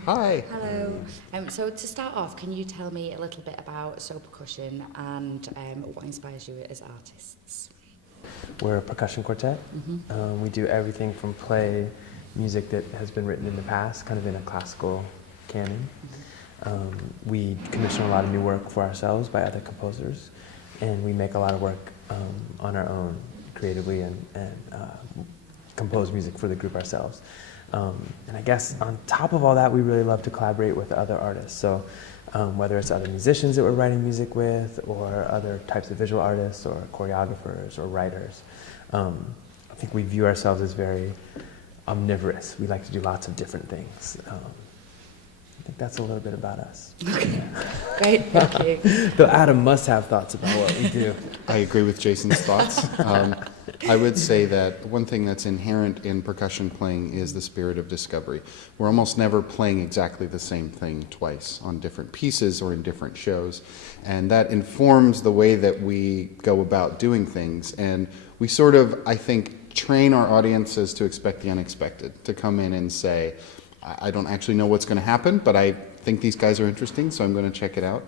Hi. Hello. So to start off, can you tell me a little bit about So Percussion and what inspires you as artists? We're a percussion quartet. We do everything from play music that has been written in the past, kind of in a classical canon. We commission a lot of new work for ourselves by other composers, and we make a lot of work on our own creatively and compose music for the group ourselves. And I guess on top of all that, we really love to collaborate with other artists. So whether it's other musicians that we're writing music with, or other types of visual artists, or choreographers, or writers. I think we view ourselves as very omnivorous. We like to do lots of different things. I think that's a little bit about us. Okay. Great, thank you. Though Adam must have thoughts about what we do. I agree with Jason's thoughts. I would say that one thing that's inherent in percussion playing is the spirit of discovery. We're almost never playing exactly the same thing twice on different pieces or in different shows. And that informs the way that we go about doing things. And we sort of, I think, train our audiences to expect the unexpected, to come in and say, I don't actually know what's going to happen, but I think these guys are interesting, so I'm going to check it out.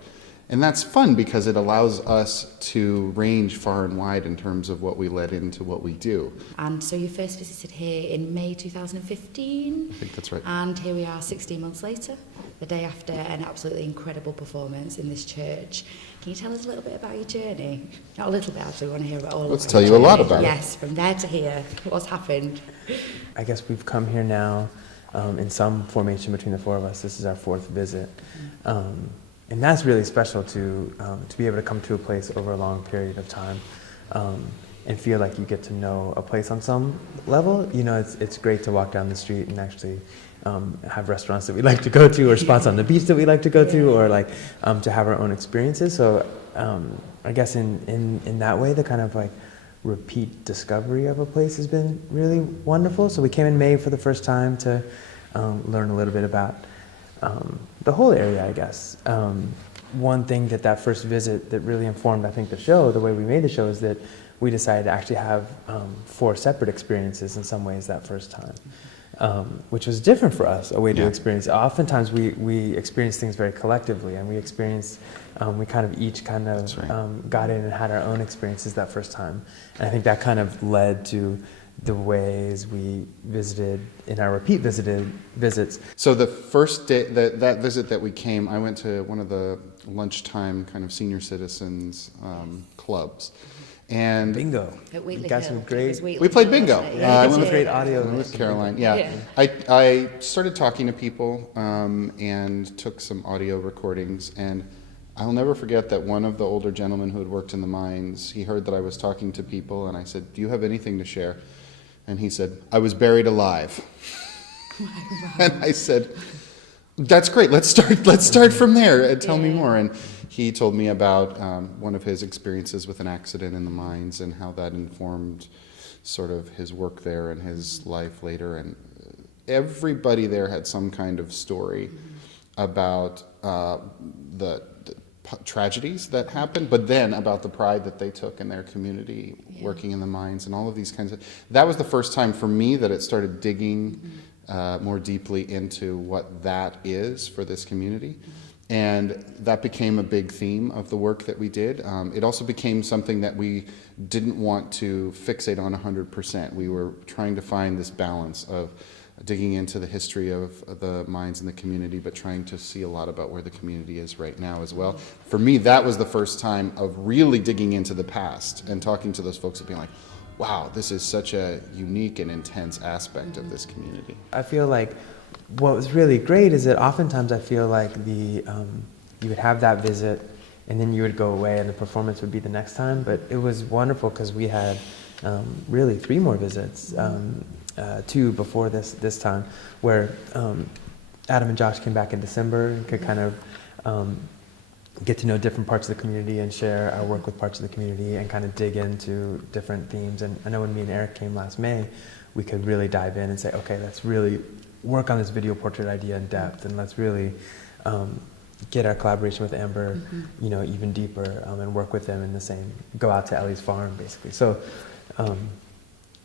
And that's fun because it allows us to range far and wide in terms of what we let into what we do. And so you first visited here in May 2015? I think that's right. And here we are 16 months later, the day after an absolutely incredible performance in this church. Can you tell us a little bit about your journey? Not a little bit, actually, we want to hear about all of it. Let's tell you a lot about it. Yes, from there to here, what's happened? I guess we've come here now in some formation between the four of us. This is our fourth visit. And that's really special to be able to come to a place over a long period of time and feel like you get to know a place on some level. You know, it's great to walk down the street and actually have restaurants that we like to go to, or spots on the beach that we like to go to, or like to have our own experiences. So I guess in that way, the kind of like repeat discovery of a place has been really wonderful. So we came in May for the first time to learn a little bit about the whole area, I guess. One thing that first visit that really informed, I think, the show, the way we made the show, is that we decided to actually have 4 separate experiences in some ways that first time, which was different for us, a way to experience. Oftentimes we experience things very collectively, and we kind of each kind of got in and had our own experiences that first time. And I think that kind of led to the ways we visited in our repeat visits. So the first day, that visit that we came, I went to one of the lunchtime kind of senior citizens clubs. And Bingo. At Wheatley got Hill. some It great. was Wheatley we played Hill, bingo. wasn't it? I Some went with, great audio. I went with Caroline. Yeah. Yeah. I started talking to people and took some audio recordings, and I'll never forget that one of the older gentlemen who had worked in the mines, he heard that I was talking to people, and I said, "Do you have anything to share?" And he said, "I was buried alive." And I said, "That's great. Let's start from there. And tell me more." And he told me about one of his experiences with an accident in the mines and how that informed sort of his work there and his life later. And everybody there had some kind of story about the tragedies that happened, but then about the pride that they took in their community, working in the mines and all of these kinds of. That was the first time for me that it started digging more deeply into what that is for this community. And that became a big theme of the work that we did. It also became something that we didn't want to fixate on 100%. We were trying to find this balance of digging into the history of the mines in the community, but trying to see a lot about where the community is right now as well. For me, that was the first time of really digging into the past and talking to those folks and being like, wow, this is such a unique and intense aspect of this community. I feel like what was really great is that oftentimes I feel like you would have that visit and then you would go away and the performance would be the next time. But it was wonderful because we had really 3 more visits, 2 before this time, where Adam and Josh came back in December and could kind of get to know different parts of the community and share our work with parts of the community and kind of dig into different themes. And I know when me and Eric came last May, we could really dive in and say, okay, let's really work on this video portrait idea in depth, and let's really get our collaboration with Amber, even deeper, and work with them in the same, go out to Ellie's farm, basically. So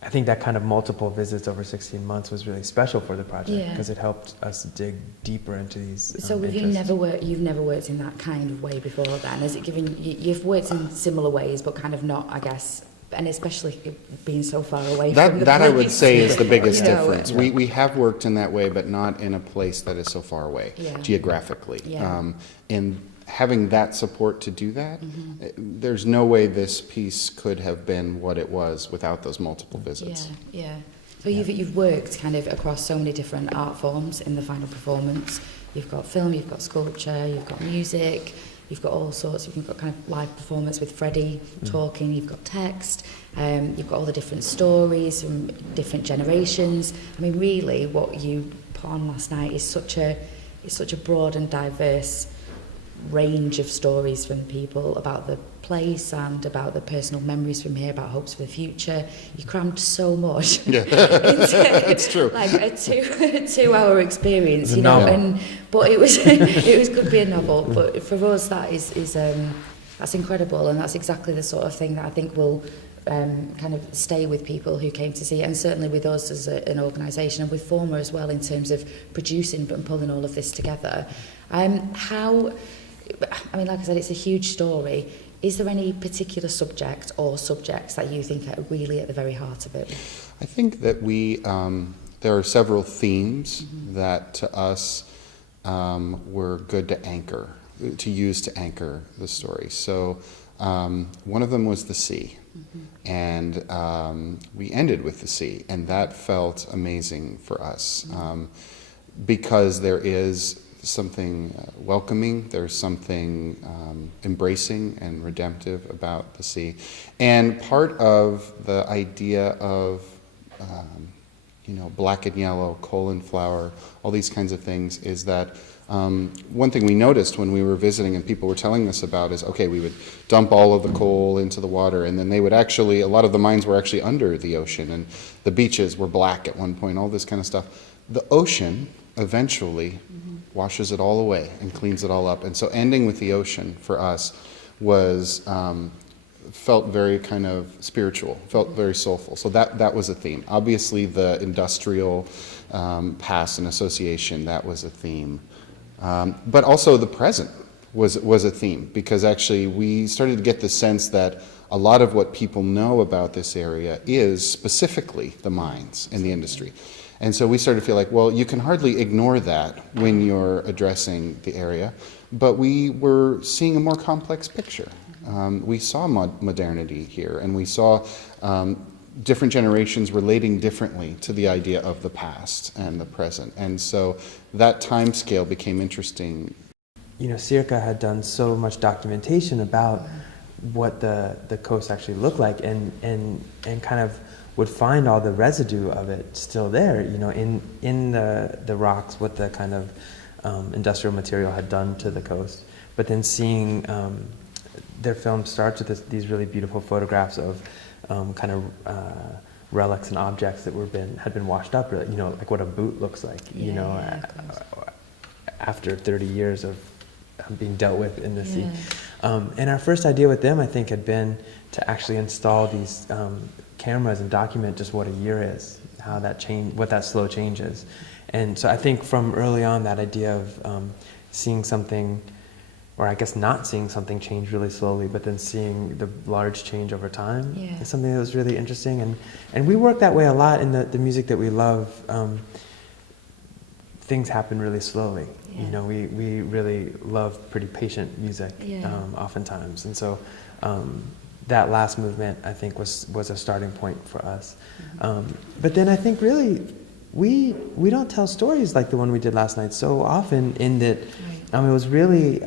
I think that kind of multiple visits over 16 months was really special for the project Yeah. because it helped us dig deeper into these So have you interests. you've never worked in that kind of way before then? Has it given you've worked in similar ways, but kind of not, I guess, and especially being so far away from the That I would place. say is the biggest You know, difference. We have worked in that way, but not in a place that is so far away Yeah. geographically. Yeah. And having that support to do that, there's no way this piece could have been what it was without those multiple visits. Yeah. So you've worked kind of across so many different art forms in the final performance. You've got film, you've got sculpture, you've got music, you've got all sorts. You've got kind of live performance with Freddie talking. You've got text. You've got all the different stories from different generations. I mean, really, what you put on last night is such a broad and diverse range of stories from people about the place and about the personal memories from here, about hopes for the future. You crammed so much into It's true. like a 2 hour experience, It's a you know. novel. But it was could be a novel. But for us, that is that's incredible, and that's exactly the sort of thing that I think will kind of stay with people who came to see it, and certainly with us as an organisation, and with Forma as well, in terms of producing and pulling all of this together. I mean, like I said, it's a huge story. Is there any particular subject or subjects that you think are really at the very heart of it? I think that there are several themes that to us were good to use to anchor the story. So one of them was the sea. And we ended with the sea, and that felt amazing for us because there is something welcoming, there's something embracing and redemptive about the sea. And part of the idea of black and yellow, coal and flour, all these kinds of things is that one thing we noticed when we were visiting and people were telling us about is, okay, we would dump all of the coal into the water, and then they would a lot of the mines were actually under the ocean, and the beaches were black at one point, all this kind of stuff. The ocean eventually washes it all away and cleans it all up. And so ending with the ocean for us was felt very kind of spiritual, felt very soulful. So that was a theme. Obviously the industrial past and association, that was a theme. But also the present was a theme, because actually we started to get the sense that a lot of what people know about this area is specifically the mines and the industry. And so we started to feel like, well, you can hardly ignore that when you're addressing the area, but we were seeing a more complex picture. We saw modernity here, and we saw different generations relating differently to the idea of the past and the present. And so that time scale became interesting. Circa had done so much documentation about what the coast actually looked like, and kind of would find all the residue of it still there, in the rocks, what the kind of industrial material had done to the coast. But then seeing their film starts with these really beautiful photographs of kind of relics and objects that had been washed up, like what a boot looks like, after 30 years of being dealt with in the sea. And our first idea with them, I think, had been to actually install these cameras and document just what a year is, how that change, what that slow change is. And so I think from early on, that idea of seeing something, or I guess not seeing something change really slowly, but then seeing the large change over time is something that was really interesting. And we work that way a lot in the music that we love. Things happen really slowly. We really love pretty patient music oftentimes. And so that last movement, I think, was a starting point for us. But then I think really we don't tell stories like the one we did last night so often, in that it was really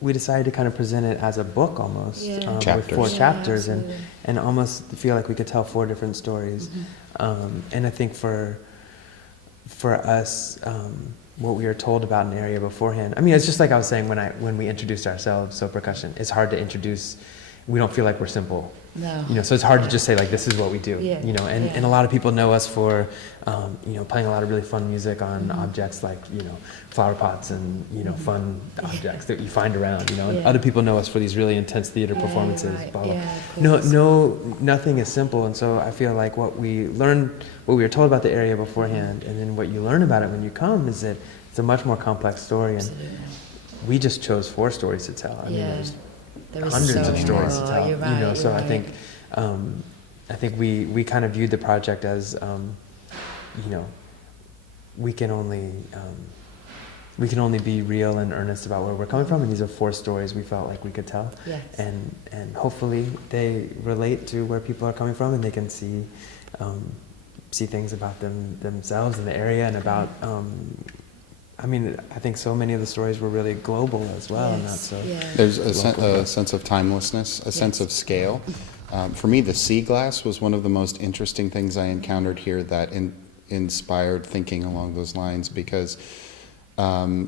we decided to kind of present it as a book almost, with 4 chapters, and almost feel like we could tell 4 different stories. And I think for us, what we were told about an area beforehand, it's just like I was saying when we introduced ourselves. So percussion, it's hard to introduce we don't feel like we're simple. No. So it's hard to just say like, this is what we do, Yeah. and a lot of people know us for, playing a lot of really fun music on objects like, flower pots and, fun objects that you find around, and Yeah. other people know us for these really intense theater performances, right. blah, blah. Yeah, of course. Nothing is simple. And so I feel like what we were told about the area beforehand, and then what you learn about it when you come is that it's a much more complex story. And Absolutely. we just chose 4 stories to tell. I mean, there's There is hundreds so of stories to more. tell. You're right, So you're I think, we kind of viewed the project as, we can only be real and earnest about where we're coming from, and these are 4 stories we felt like we could tell. Yes. And hopefully they relate to where people are coming from, and they can see things about themselves and the area, and about. I think so many of the stories were really global as well, and that's so. Yeah. There's a welcome. sense of timelessness, a sense of scale. For me, the sea glass was one of the most interesting things I encountered here that inspired thinking along those lines, because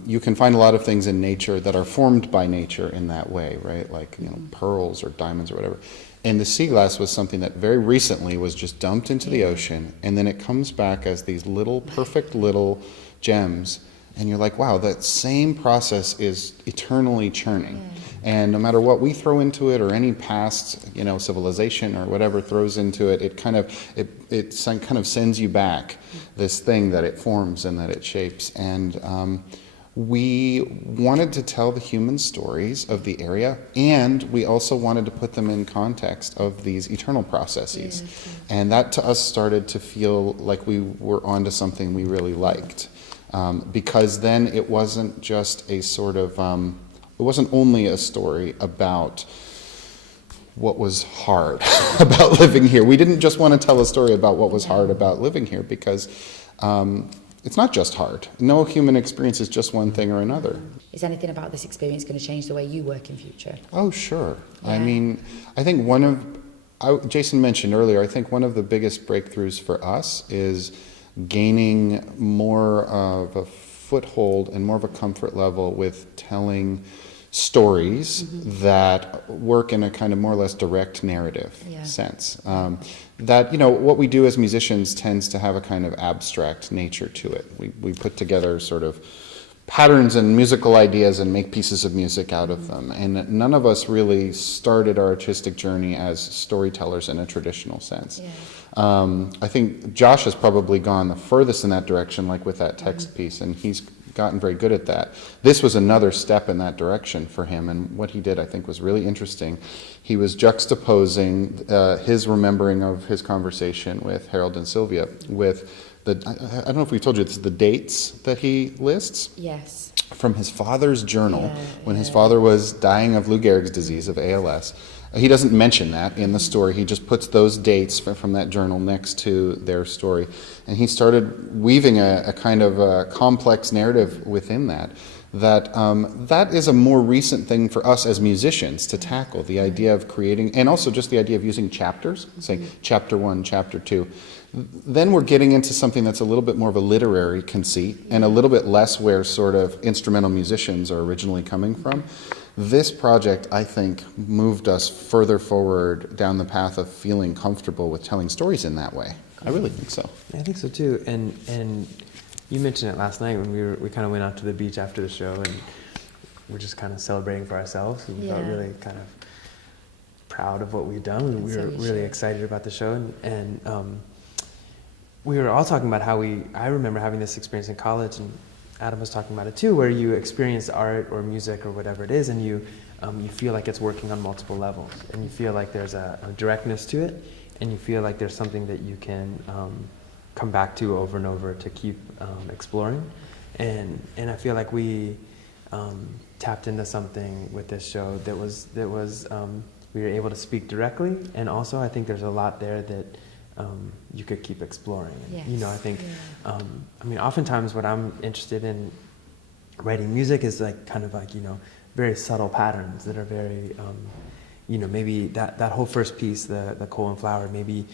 you can find a lot of things in nature that are formed by nature in that way, right? Like, pearls or diamonds or whatever. And the sea glass was something that very recently was just dumped into the ocean, and then it comes back as these perfect little gems. And you're like, wow, that same process is eternally churning. And no matter what we throw into it, or any past, civilization or whatever throws into it, it kind of sends you back this thing that it forms and that it shapes. And we wanted to tell the human stories of the area, and we also wanted to put them in context of these eternal processes. And that to us started to feel like we were onto something we really liked. Because then it wasn't just a sort of, it wasn't only a story about what was hard about living here. We didn't just want to tell a story about what was hard about living here, because it's not just hard. No human experience is just one thing or another. Is anything about this experience going to change the way you work in future? Oh, sure. Yeah. I mean, I think Jason mentioned earlier, I think one of the biggest breakthroughs for us is gaining more of a foothold and more of a comfort level with telling stories that work in a kind of more or less direct narrative sense. That, what we do as musicians tends to have a kind of abstract nature to it. We put together sort of patterns and musical ideas and make pieces of music out of them. And none of us really started our artistic journey as storytellers in a traditional sense. Yeah. I think Josh has probably gone the furthest in that direction, like with that text piece, and he's gotten very good at that. This was another step in that direction for him, and what he did, I think, was really interesting. He was juxtaposing his remembering of his conversation with Harold and Sylvia with I don't know if we told you, this is the dates that he lists. Yes. From his father's journal, when his father was dying of Lou Gehrig's disease, of ALS. He doesn't mention that in the story. He just puts those dates from that journal next to their story. And he started weaving a kind of a complex narrative within that. That is a more recent thing for us as musicians to tackle, the idea of creating, and also just the idea of using chapters, saying chapter 1, chapter 2. Then we're getting into something that's a little bit more of a literary conceit, and a little bit less where sort of instrumental musicians are originally coming from. This project, I think, moved us further forward down the path of feeling comfortable with telling stories in that way. I really think so. Yeah, I think so too. And you mentioned it last night when we kind of went out to the beach after the show, and we're just kind of celebrating for ourselves. We felt really kind of proud of what we've done. We were really excited about the show, and we were all talking about how I remember having this experience in college, and Adam was talking about it too, where you experience art or music or whatever it is, and you feel like it's working on multiple levels, and you feel like there's a directness to it, and you feel like there's something that you can come back to over and over to keep exploring, and I feel like we tapped into something with this show that was we were able to speak directly, and also I think there's a lot there that you could keep exploring. Yes. I think, oftentimes what I'm interested in writing music is kind of very subtle patterns that are very, maybe that whole first piece, the coal and flower, maybe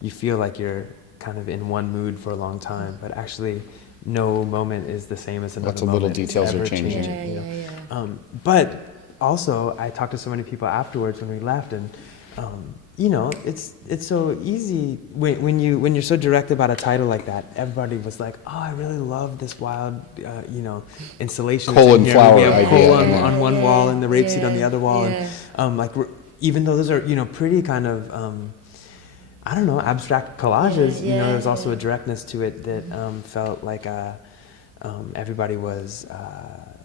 you feel like you're kind of in one mood for a long time, but actually no moment is the same as another Lots of moment. little details It's are ever changing. changing. But also, I talked to so many people afterwards when we left, and you know, it's so easy when you're so direct about a title like that. Everybody was like, "Oh, I really love this wild, you know, installation." Coal and here. flower We have idea. coal Yeah. on one wall and the rapeseed on the other wall, Yeah. and even though those are, you know, pretty kind of I don't know, abstract collages. You know, there's also a directness to it that felt like everybody was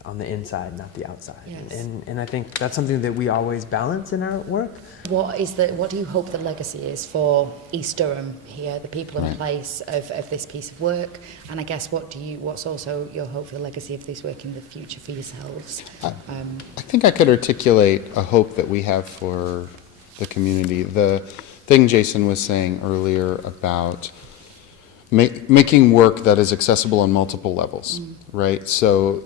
on the inside, not the outside. Yes. And I think that's something that we always balance in our work. What do you hope the legacy is for East Durham here, the people in Right. place of this piece of work? And I guess what's also your hope for the legacy of this work in the future for yourselves? I think I could articulate a hope that we have for the community. The thing Jason was saying earlier about making work that is accessible on multiple levels, right? So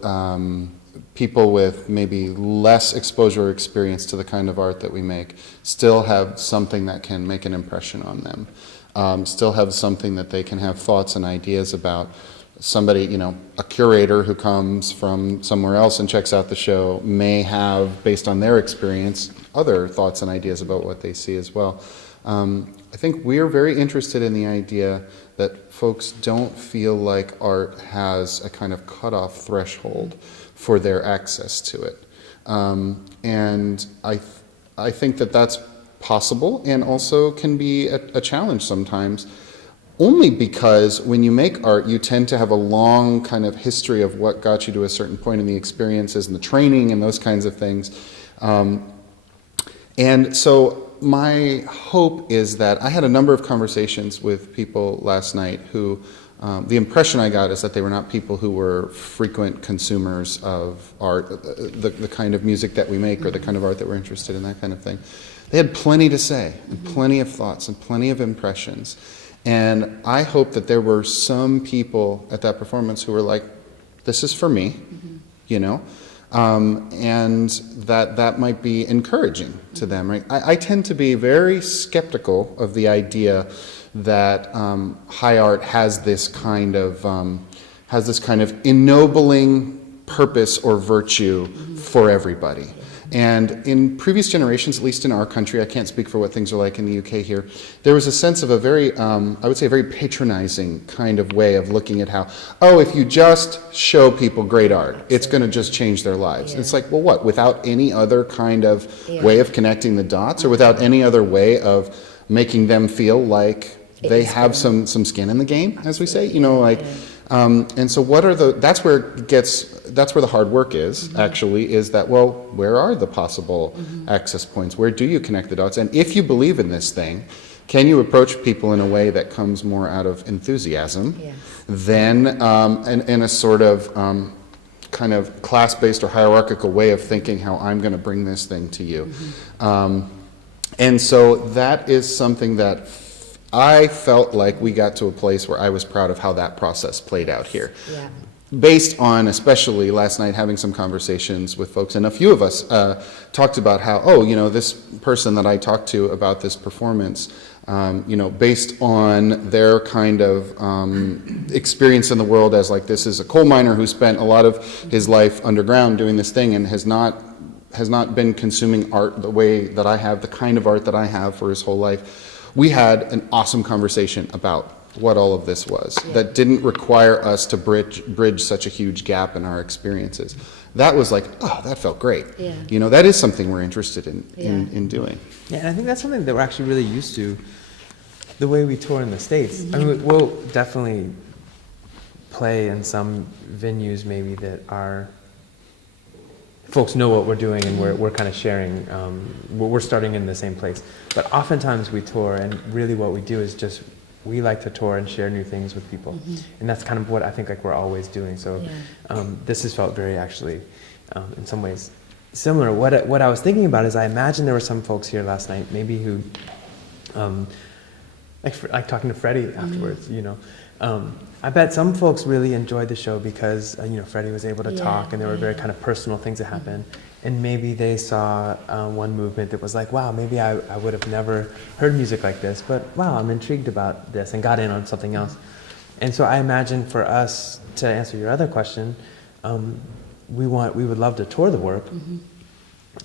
people with maybe less exposure or experience to the kind of art that we make still have something that can make an impression on them, still have something that they can have thoughts and ideas about. Somebody, you know, a curator who comes from somewhere else and checks out the show may have, based on their experience, other thoughts and ideas about what they see as well. I think we're very interested in the idea that folks don't feel like art has a kind of cutoff threshold for their access to it. And I think that that's possible and also can be a challenge sometimes, only because when you make art, you tend to have a long kind of history of what got you to a certain point in the experiences and the training and those kinds of things. And so my hope is that I had a number of conversations with people last night who, the impression I got is that they were not people who were frequent consumers of art, the kind of music that we make or the kind of art that we're interested in, that kind of thing. They had plenty to say, and plenty of thoughts and plenty of impressions. And I hope that there were some people at that performance who were like, this is for me, you know? And that might be encouraging to them, right? I tend to be very skeptical of the idea that high art has this kind of ennobling purpose or virtue for everybody. And in previous generations, at least in our country, I can't speak for what things are like in the UK here, there was a sense of a very, I would say a very patronizing kind of way of looking at how, oh, if you just show people great art, it's going to just change their lives. Yeah. It's like, well, what, without any other kind of way of connecting the dots or without any other way of making them feel like they have some skin in the game, as we say, you know, like, and so what are that's where the hard work is, actually, is that, well, where are the possible access points? Where do you connect the dots? And if you believe in this thing, can you approach people in a way that comes more out of enthusiasm than in a sort of kind of class-based or hierarchical way of thinking how I'm going to bring this thing to you? And so that is something that I felt like we got to a place where I was proud of how that process played out here. Yeah. Based on, especially last night, having some conversations with folks, and a few of us talked about how, oh, you know, this person that I talked to about this performance, you know, based on their kind of experience in the world as like, this is a coal miner who spent a lot of his life underground doing this thing and has not been consuming art the way that I have, the kind of art that I have for his whole life. We had an awesome conversation about what all of this was that didn't require us to bridge such a huge gap in our experiences. That was like, oh, that felt great. Yeah. You know, that is something we're interested in doing. Yeah, and I think that's something that we're actually really used to, the way we tour in the States. I mean, we'll definitely play in some venues maybe that are, folks know what we're doing and we're kind of sharing, we're starting in the same place. But oftentimes we tour, and really what we do is just, we like to tour and share new things with people. And that's kind of what I think like we're always doing. So this has felt very actually, in some ways, similar. What I was thinking about is I imagine there were some folks here last night, maybe who, like talking to Freddie afterwards, you know. I bet some folks really enjoyed the show because, you know, Freddie was able to talk and there were very kind of personal things that happened. And maybe they saw one movement that was like, wow, maybe I would have never heard music like this, but wow, I'm intrigued about this and got in on something else. And so I imagine for us, to answer your other question, we would love to tour the work.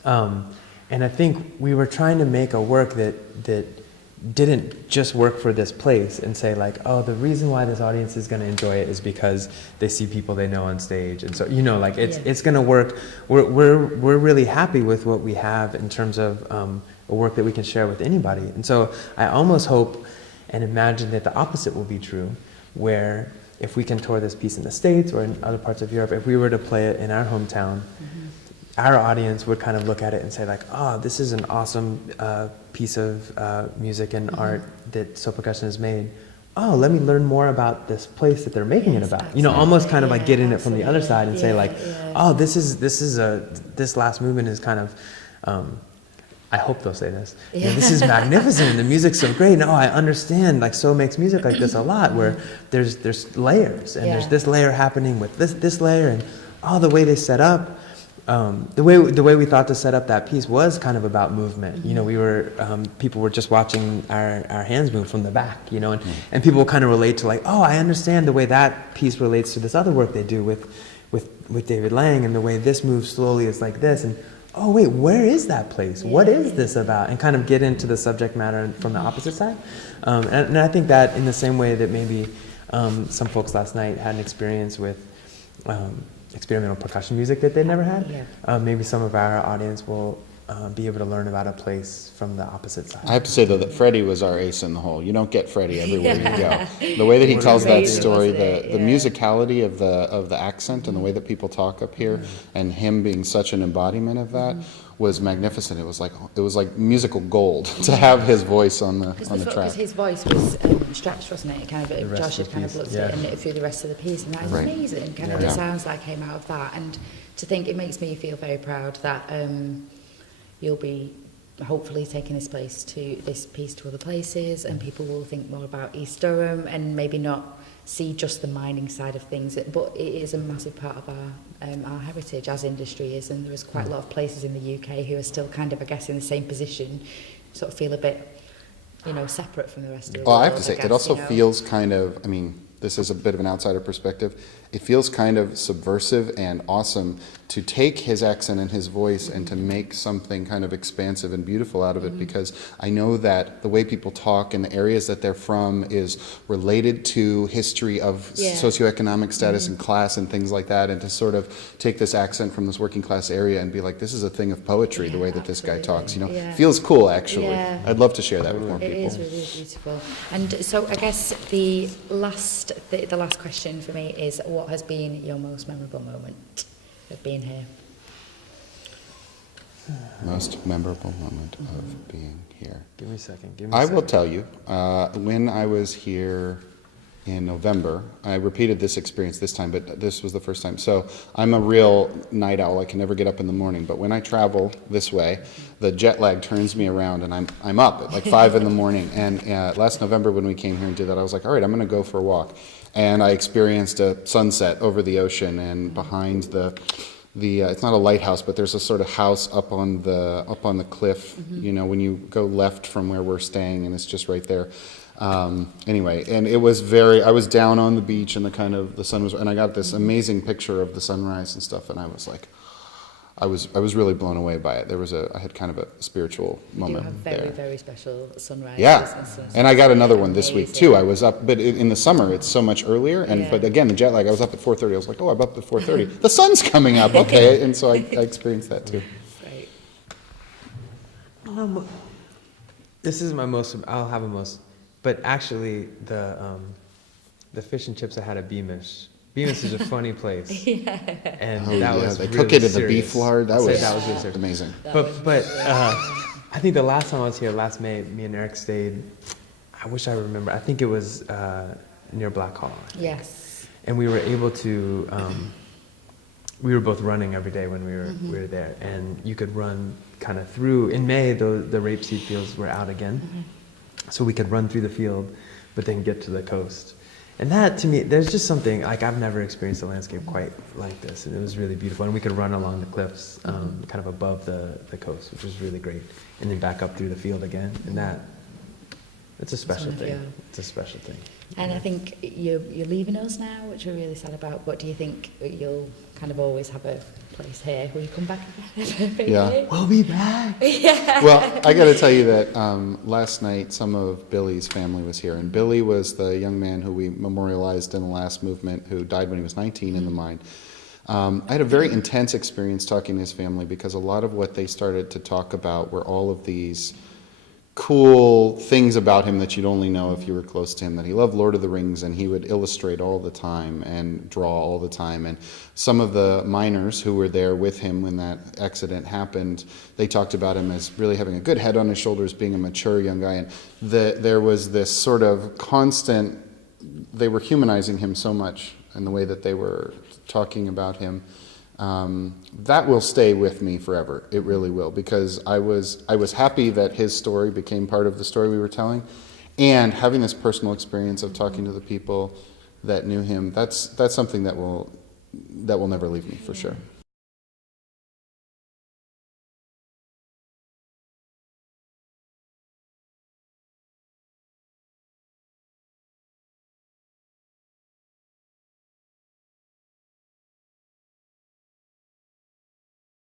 And I think we were trying to make a work that didn't just work for this place and say like, oh, the reason why this audience is going to enjoy it is because they see people they know on stage, and so like it's going to work. We're really happy with what we have in terms of a work that we can share with anybody. And so I almost hope and imagine that the opposite will be true, where if we can tour this piece in the States or in other parts of Europe, if we were to play it in our hometown, our audience would kind of look at it and say like, oh, this is an awesome piece of music and art that So Percussion has made. Oh, let me learn more about this place that they're making it about. Almost kind of like getting it from the other side and say like, oh, this last movement is kind of, I hope they'll say this. This is magnificent. The music's so great. No, I understand. Like So makes music like this a lot, where there's layers, and there's this layer happening with this layer, and the way they set up. The way we thought to set up that piece was kind of about movement. We were people were just watching our hands move from the back. And people kind of relate to like, oh, I understand the way that piece relates to this other work they do with David Lang, and the way this moves slowly is like this, and oh wait, where is that place? What is this about? And kind of get into the subject matter from the opposite side. And I think that in the same way that maybe some folks last night had an experience with experimental percussion music that they'd never had, maybe some of our audience will be able to learn about a place from the opposite side. I have to say, though, that Freddie was our ace in the hole. You don't get Freddie everywhere you go. The way that he tells that story, the musicality of the accent and the way that people talk up here, and him being such an embodiment of that, was magnificent. It was like musical gold to have his voice on the track. Because his voice was stretched, wasn't it? Josh had kind of looked at it through the rest of the piece, and that is amazing. The sounds that came out of that, and to think, it makes me feel very proud that you'll be hopefully taking this piece to other places, and people will think more about East Durham and maybe not see just the mining side of things, but it is a massive part of our heritage, as industry is, and there is quite a lot of places in the UK who are still kind of, I guess, in the same position, sort of feel a bit, separate from the rest of the world. Well, I have to say, it also feels kind of, this is a bit of an outsider perspective, it feels kind of subversive and awesome to take his accent and his voice and to make something kind of expansive and beautiful out of it, because I know that the way people talk and the areas that they're from is related to history of socioeconomic status and class and things like that, and to sort of take this accent from this working class area and be like, this is a thing of poetry, the way that this guy talks, feels cool, actually. I'd love to share that with more people. It is really beautiful. And so I guess the last question for me is, what has been your most memorable moment of being here? Most memorable moment of being here. Give me a second. I will tell you, when I was here in November, I repeated this experience this time, but this was the first time. So I'm a real night owl. I can never get up in the morning, but when I travel this way, the jet lag turns me around, and I'm up at like 5 in the morning. And last November when we came here and did that, I was like, all right, I'm going to go for a walk. And I experienced a sunset over the ocean, and behind the it's not a lighthouse, but there's a sort of house up on the cliff, when you go left from where we're staying, and it's just right there. Anyway, and it was I was down on the beach, and the sun was, and I got this amazing picture of the sunrise and stuff, and I was like, I was really blown away by it. I had kind of a spiritual moment. You have very, very special sunrises. Yeah, and I got another one this week too. I was up, but in the summer it's so much earlier. But again, the jet lag. I was up at 4:30. I was like, oh, I'm up at 4:30. The sun's coming up. Okay, and so I experienced that too. Right. This is my most. I'll have a most, but actually the fish and chips I had at Beamish. Beamish is a funny place, and that was they really cook it in serious. the beef lard. That was really serious. amazing. But I think the last time I was here, last May, me and Eric stayed. I wish I remember. I think it was near Black Hall. Yes. And we were able to. We were both running every day when we were there, and you could run kind of through. In May, the rapeseed fields were out again, so we could run through the field, but then get to the coast. And that, to me, there's just something, like, I've never experienced a landscape quite like this, and it was really beautiful. And we could run along the cliffs, kind of above the coast, which was really great, and then back up through the field again. And it's a special thing. It's a special thing. And I think you're leaving us now, which we're really sad about, but do you think you'll kind of always have a place here. Will you come back again? Maybe? Yeah. We'll be back. Well, I got to tell you that last night some of Billy's family was here, and Billy was the young man who we memorialized in the last movement who died when he was 19 in the mine. I had a very intense experience talking to his family because a lot of what they started to talk about were all of these cool things about him that you'd only know if you were close to him, that he loved Lord of the Rings and he would illustrate all the time and draw all the time. And some of the miners who were there with him when that accident happened, they talked about him as really having a good head on his shoulders, being a mature young guy. And there was this sort of constant, they were humanizing him so much in the way that they were talking about him. That will stay with me forever. It really will, because I was happy that his story became part of the story we were telling, and having this personal experience of talking to the people that knew him. That's something that will never leave me, for sure.